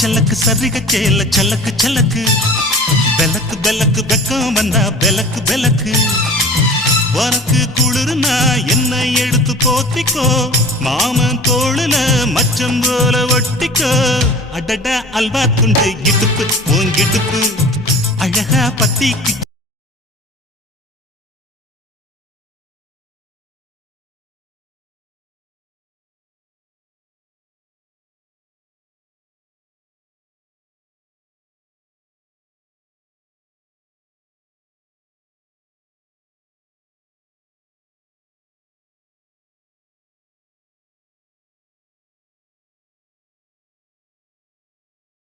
சலக்கு சரிக சேல சலக்கு சலக்கு பெலக்கு பெலக்கு வெக்கம் வந்தா பெலக்கு பெலக்கு உனக்கு குளிர்னா என்னை எடுத்து போத்திக்கோ மாமன் தோளுல மச்சம் போல ஒட்டிக்கோ அடடா அல்வா துண்டு இடுப்பு உன் இடுப்பு அழகா பத்திக்கு